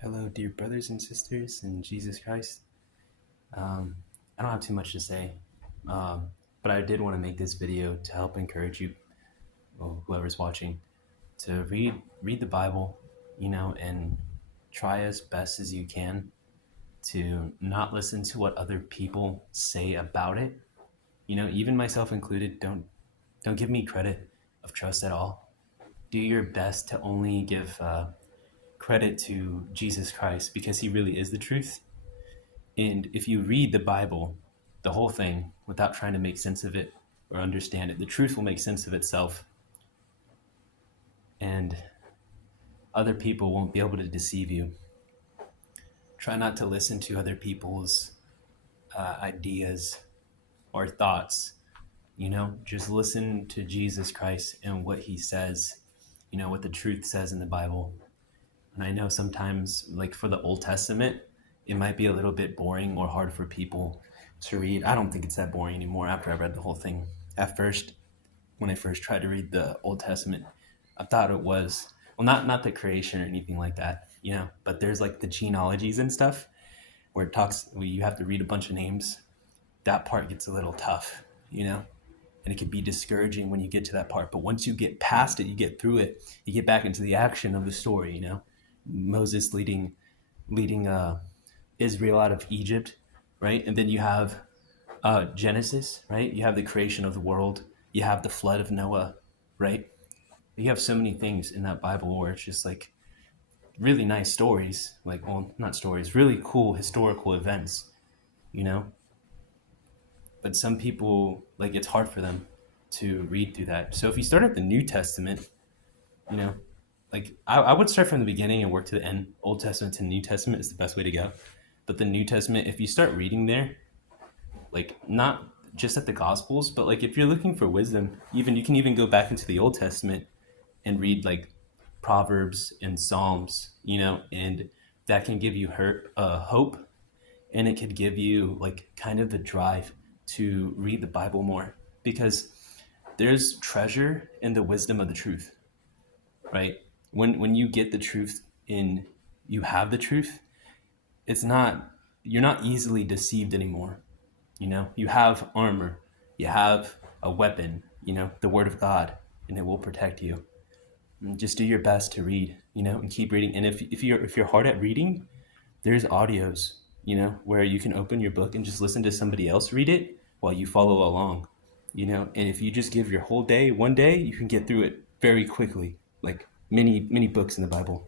Hello, dear brothers and sisters in Jesus Christ. I don't have too much to say, but I did want to make this video to help encourage you, well, whoever's watching, to read the Bible, and try as best as you can to not listen to what other people say about it. Even myself included. Don't give me credit of trust at all. Do your best to only give credit to Jesus Christ because He really is the truth. And if you read the Bible, the whole thing, without trying to make sense of it or understand it, the truth will make sense of itself. And other people won't be able to deceive you. Try not to listen to other people's ideas or thoughts. Just listen to Jesus Christ and what He says, what the truth says in the Bible. And I know sometimes, like for the Old Testament, it might be a little bit boring or hard for people to read. I don't think it's that boring anymore after I read the whole thing. At first, when I first tried to read the Old Testament, I thought it was, well, not the creation or anything like that, but there's like the genealogies and stuff where you have to read a bunch of names. That part gets a little tough, and it can be discouraging when you get to that part. But once you get past it, you get through it, you get back into the action of the story, Moses leading Israel out of Egypt, right? And then you have Genesis, right? You have the creation of the world. You have the flood of Noah, right? You have so many things in that Bible where it's just like really nice stories, not stories, really cool historical events, But some people, it's hard for them to read through that. So if you start at the New Testament, I would start from the beginning and work to the end. Old Testament to New Testament is the best way to go. But the New Testament, if you start reading there, not just at the Gospels, but if you're looking for wisdom, you can even go back into the Old Testament and read Proverbs and Psalms, and that can give you hope, and it could give you kind of the drive to read the Bible more, because there's treasure in the wisdom of the truth, right? When you get the truth and you have the truth, you're not easily deceived anymore. You have armor, you have a weapon, the Word of God, and it will protect you. And just do your best to read, and keep reading. And if you're hard at reading, there's audios, where you can open your book and just listen to somebody else read it while you follow along, And if you just give your whole day, one day, you can get through it very quickly, like many books in the Bible.